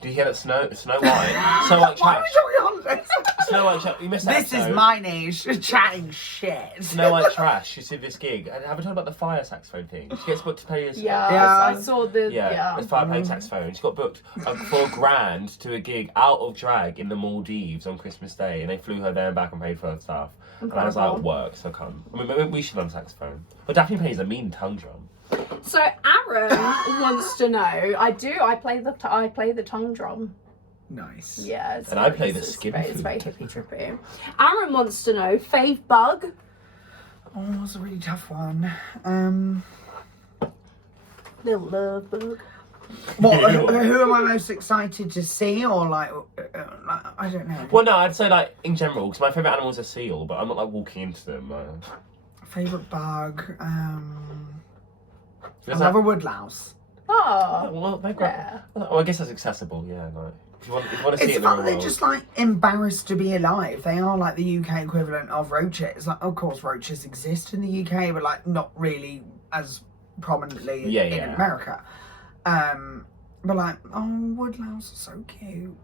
Do you hear that Snow White? Snow White Why are we trash. talking holidays? Snow White trash. You missed that This is episode. my niche, chatting shit. Snow White trash. You see this gig. And have we talked about the fire saxophone thing? She gets booked to play this. Yeah, Yeah. I saw the. Yeah. it's fire playing saxophone. She got booked for $1,000 to a gig out of drag in the Maldives on Christmas Day, and they flew her there and back and paid for her stuff. And I was like, Incredible. work, so come. I mean, maybe we should learn saxophone. But Daphne plays a mean tongue drum. So Aaron wants to know. I play the tongue drum. Nice. Yeah. It's And I play the skin It's very flute. hippie trippy. Aaron wants to know fave bug. Oh, that's a really tough one. Little love bug. What? Who am I most excited to see, or like I don't know. Well, no, I'd say like in general, because my favourite animal is a seal, but I'm not like walking into them. Favorite bug? I Does love that- a woodlouse. Oh. Well, they're great. Yeah. Well, I guess that's accessible. Yeah, like if you want to see It's it in the fun. real They're world. just like embarrassed to be alive. They are like the UK equivalent of roaches. Like, of course, roaches exist in the UK, but like not really as prominently in America. But like, oh, woodlouse are so cute,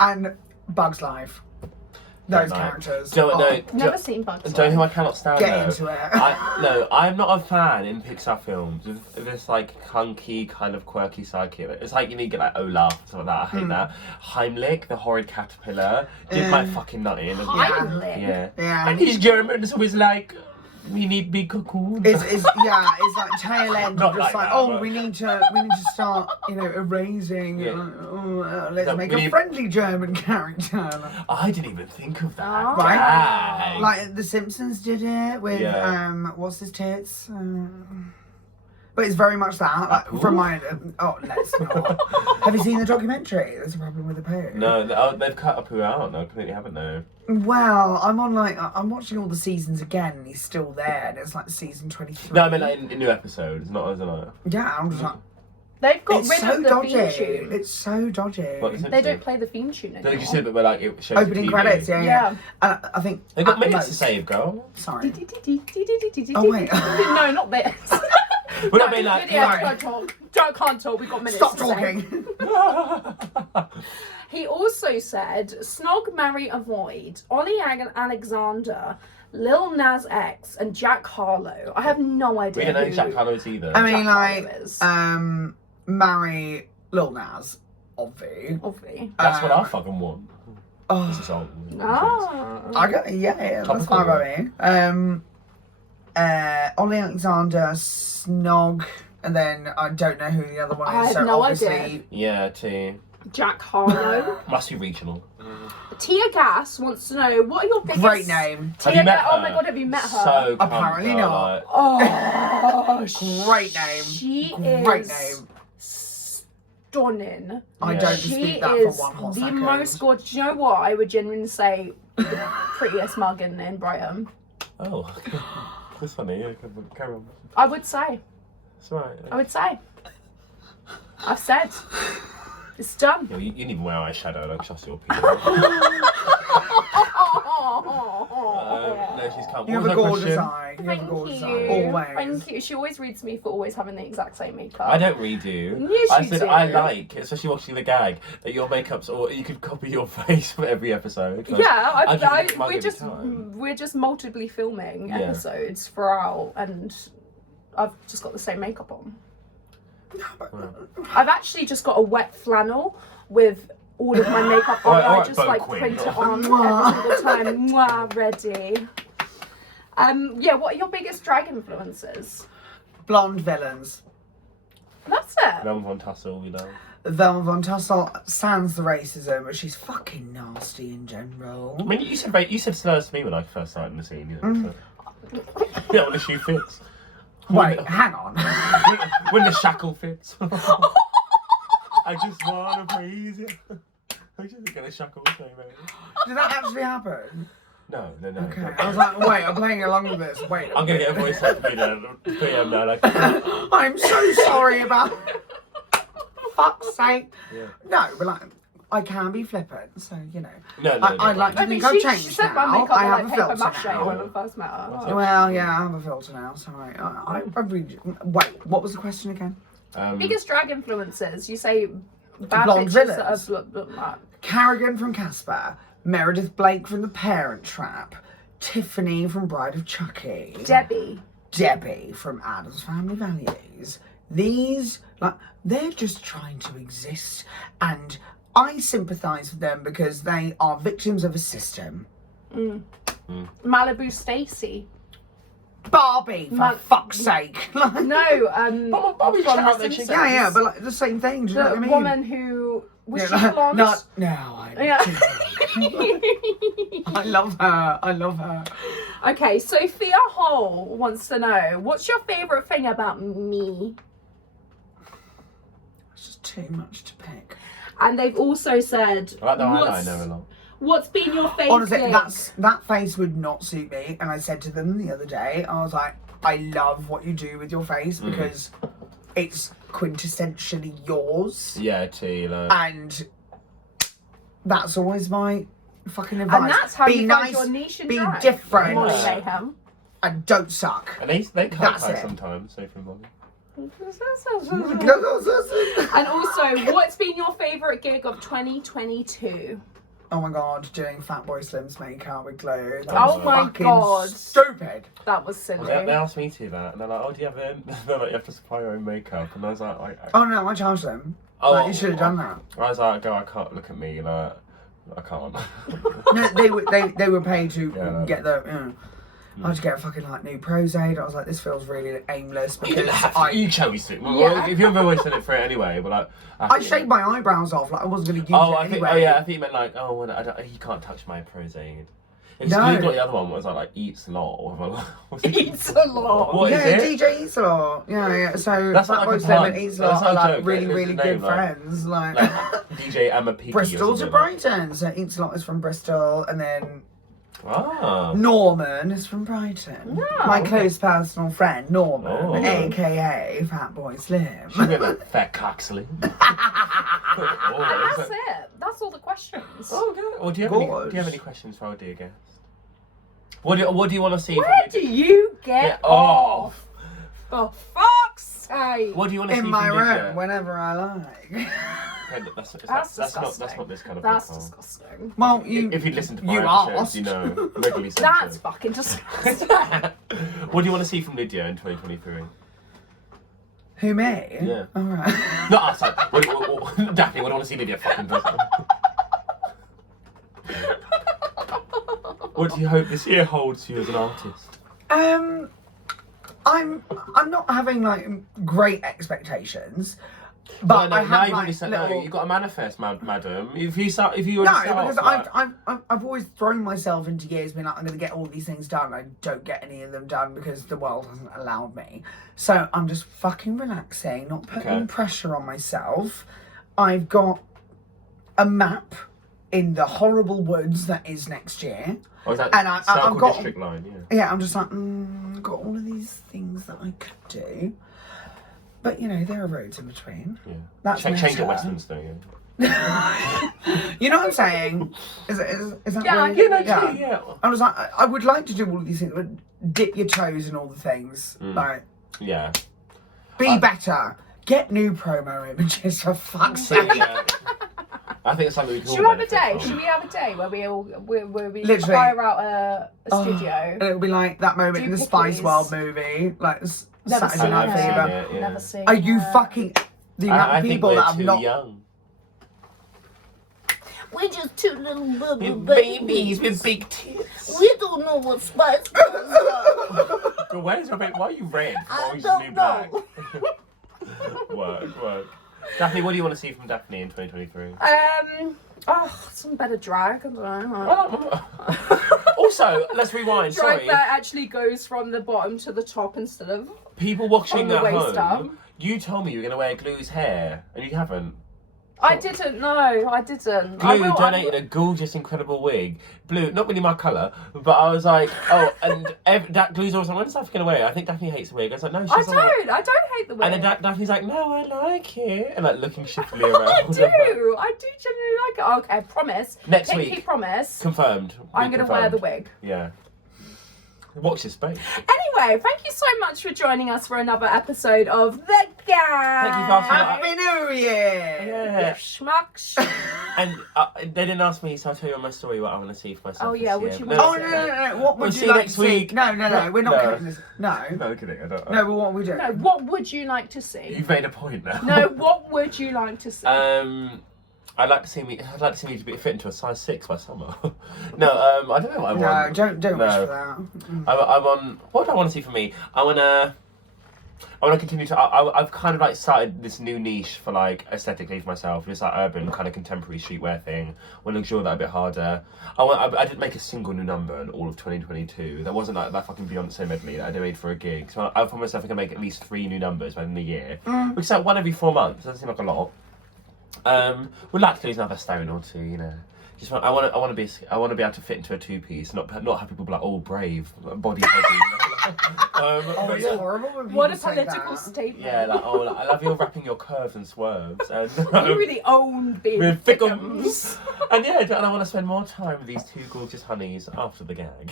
and Bugs Life. Those No. characters. Never seen bugs. Don't know who I cannot stand Get though. into it. I'm not a fan in Pixar films with this like clunky kind of quirky sidekick. It's like you need to get like Olaf or something like that. I hate that. Heimlich, the horrid caterpillar, did my fucking nut in. Heimlich. Yeah. Yeah. And he's German, so he's like, we need big cocoon. It's like tail end. Not Just like like, that, oh, but- we need to start, erasing. Yeah. Let's So make we a need- friendly German character. I didn't even think of that. Oh. Right. Dang. Like The Simpsons did it with what's his tits. But it's very much that. Like, from my let's not. Have you seen the documentary? There's a problem with the poo. No, they've cut Apu out. No, completely haven't. No. Well, I'm watching all the seasons again, and he's still there, and it's like season 23. No, I mean like in new episodes, not as a. Yeah, I'm just like, They've got it's rid so of the dodgy. theme tune. It's so dodgy. They don't play the theme tune No, anymore. you said that, but like it shows Opening TV. credits, yeah. Yeah. And I think They got at minutes to most- save, girl. Sorry. Oh wait. No, not this. Would I be like, Lydia, don't talk. Can't talk. We've got minutes. Stop to say. talking. He also said, Snog, Marry, Avoid, Ollie Alexander, Lil Nas X, and Jack Harlow. I have no idea. we don't know who Jack Harlow is either. I mean, Jack like, Harlow is. marry Lil Nas, obvi. Obvi. That's what I fucking want. It's a Oh, song. Ah. I got yeah, that's Topical, fine by me. Ollie Alexander, Snog, and then I don't know who the other one is. I have so no obviously, idea. Yeah, T. Jack Harlow. Must be regional. Tia Gas wants to know, what are your biggest... Great name. Have Tia you met Ga- Oh her? my god, have you met her? So Apparently cunt, girl, not. like- Oh, Great name. She Great is name. stunning. I Yeah. don't She dispute that is for one hot the second. most gorgeous. You know what? I would genuinely say the prettiest mug in Brighton. Oh. That's funny. Yeah, carry on. I would say. It's alright. I would say. I've said. It's done. Yeah, you didn't even wear eyeshadow. I don't trust your people. No, she's come. You have a gorgeous eye. You have a Thank gorgeous you. eye. Always. Thank you. She always reads me for always having the exact same makeup. I don't redo. Yes, I you said do. I like, especially watching the gag, that your makeup's or you could copy your face for every episode. Like, Yeah, I'll give you mug every we're just multiply filming Yeah. episodes throughout, and I've just got the same makeup on. I've actually just got a wet flannel with all of my makeup on. Alright, I just Bo like Queen. print it on every single time. Mwah, ready. Yeah, what are your biggest drag influences? Blonde villains. That's it. Velma Von Tussle, you know. Velma Von Tussle sans the racism, but she's fucking nasty in general. I mean, you said slurs to me when I first started the scene. You know, so. Yeah, when the shoe fits. Wait, hang on. When the shackle fits. I just wanna praise you. I just get a shackle thing, man. Did that actually happen? No. Okay. I was like, wait, I'm playing along with this. Wait. I'm gonna get a voice out for me now. PM now, like. I'm so sorry about. Fuck's sake. Yeah. No, but like, I can be flippant, so you know. No, I'd like to I mean, think I've she changed said now. my makeup I have like a paper filter mache now. when I first met her. What's up? Well, yeah, I have a filter now. Sorry. I really. Wait, what was the question again? Biggest drag influences? You say bad Blonde bitches villains. that are Carrigan from Casper, Meredith Blake from The Parent Trap, Tiffany from Bride of Chucky, Debbie from Addams Family Values. These, like, they're just trying to exist, and I sympathise with them because they are victims of a system. Malibu Stacy. Barbie, for fuck's sake. Like, No, Bobby's from out The there, Simpsons. yeah, but like the same thing. Do you know what I The mean? woman who was she like, blonde? No, Yeah. I love her. I love her. Okay, Sophia Hall wants to know, what's your favourite thing about me? It's just too much to pick. And they've also said, I like the eyeliner a lot. what's been your favourite Honestly, thing? that face would not suit me. And I said to them the other day, I was like, I love what you do with your face because it's quintessentially yours. Yeah, tea, like. And that's always my fucking advice. And that's how be you nice, find your niche in be drag. different, Molly Mayhem. and don't suck. And they can't That's cry it. sometimes, so from Molly. And also, what's been your favourite gig of 2022? Oh my god, doing Fatboy Slim's makeup with glue. That Oh was my fucking God. stupid. That was silly. They asked me to that, and they're like, "Oh, do you have it?" They're like, "You have to supply your own makeup," and I was like, Oh no, I charged them. "Oh, Like, you should have done that. I was like, "Go, I can't look at me, like, I can't." No, they were paid to Yeah. get the. I had to get a fucking like new Prozac. I was like, this feels really aimless You didn't because have to. You chose to. Well, Yeah. if you've always done it for it anyway, but like, I shaved my eyebrows off. Like I wasn't going to use Oh, it I think. anyway. Oh yeah, I think you meant like, oh, well, you can't touch my Prozac. It's No. you got the other one was like eats a lot. What's it? Eats a lot. What is Yeah, it? DJ eats a lot. Yeah. So That's not Fatboy like a Slim pun. and Eats a That's lot are not a like joke. really, That is really his good name, like- friends. Like, Like DJ Emma Peaky. Bristol to or something. Brighton. So Eats a lot is from Bristol, and then Ah. Norman is from Brighton. Oh. My close personal friend, Norman, Oh. aka Fatboy Slim. She went like fat coxley. And that's it. That's all the questions. Oh, okay. Well, do you have any Gosh. questions for our dear guest? What do you want to see? Where from do you get Get off? For fuck's sake. What do you want to see In my from room, Lydia? whenever I like. Okay, That's that's disgusting. not this kind of That's podcast. disgusting. Well, you. If you'd listened to you my episodes, asked. you know, regularly said That's so. fucking disgusting. What do you want to see from Lydia in 2023? Who, me? Yeah. Alright. Not us. Like, Daphne, what do you want to see Lydia fucking do? What do you hope this year holds for you as an artist? I'm not having like great expectations, but Well, I now have you've already like said little... no. You've got to manifest, madam. If you already No, start because off, like, I've always thrown myself into years being like, I'm going to get all these things done. I don't get any of them done because the world hasn't allowed me. So I'm just fucking relaxing, not putting pressure on myself. I've got a map in the horrible woods that is next year. Oh, is that And I've Circle got- District line, yeah. Yeah, I'm just like, I've got all of these things that I could do. But, you know, there are roads in between. Yeah. That's Change meta. at Westminster, yeah. You know what I'm saying? Is that Yeah, weird? Yeah, no, yeah. I was like, I would like to do all of these things, but dip your toes in all the things. Like, Yeah. be better. Get new promo images for fuck's sake. Yeah. I think it's something we can Should all we have a benefit day? from. Should we have a day where we Literally. hire out a studio? And it'll be like that moment Do in the pickies. Spice World movie, like Never Saturday seen Night I've seen Fever. it. Yeah. Never seen Are you it. fucking the amount I of think people we're that have too not? young. We're just two little bubble Babies with big tits. We don't know what Spice Girls are. But where's your baby? Why are you red? I Or is don't new black? know. Work. Daphne, what do you want to see from Daphne in 2023? Some better drag. I don't know. Also, let's rewind. Drag Sorry, that actually goes from the bottom to the top instead of. people watching from the at waist home. up. You told me you were going to wear Glue's hair, and you haven't. I didn't know. I didn't. Glue donated a gorgeous, incredible wig. Blue, not really my colour, but I was like, oh, and that Glue's always like, when's Daphne going to wear it? I think Daphne hates the wig. I was like, no, she I doesn't. like it. don't hate the wig. And then Daphne's like, no, I like it. And like looking shiftily around. I do genuinely like it. Okay, promise. Next Pinky week. promise. Confirmed. I'm going to wear the Confirmed. wig. Yeah. Watch this space. Anyway, thank you so much for joining us for another episode of The Gang. Thank you for asking. Happy New Year! Yeah. Schmucks. And they didn't ask me, so I'll tell you on my story what I want to see for myself. Oh, yeah, this would year. you But want Oh no, no! What We'll would see you you like next to see? week. No, we're not No. cutting this. No, No, kidding. I don't. no. But what we do? No, what would you like to see? You've made a point now. No, what would you like to see? I'd like to see me to be fit into a size 6 by summer. No, I don't know what I want. No, don't wish for that. I want. What do I want to see for me? I want to continue to. I've kind of like started this new niche for like aesthetically for myself. This like urban kind of contemporary streetwear thing. I want to explore that a bit harder. I didn't make a single new number in all of 2022. That wasn't like that fucking Beyonce medley that I made for a gig. So I promised myself I can make at least 3 new numbers by the end of the year, which is like 1 every 4 months. Doesn't seem like a lot. We'd like to lose another stone or 2, you know. I want to be able to fit into a 2-piece, not have people be like, oh, brave, body heavy. You know? It's horrible when people What a say political that. statement. Yeah, like, oh, like, I love your wrapping your curves and swerves. And, You really own being with thickums. And yeah, and I want to spend more time with these 2 gorgeous honeys after the gag.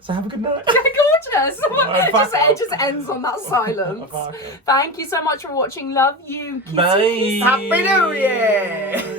So have a good night. Gorgeous. Bye. It just ends on that silence. Bye. Thank you so much for watching. Love you. Kissy, Bye. kissy. Happy New Year!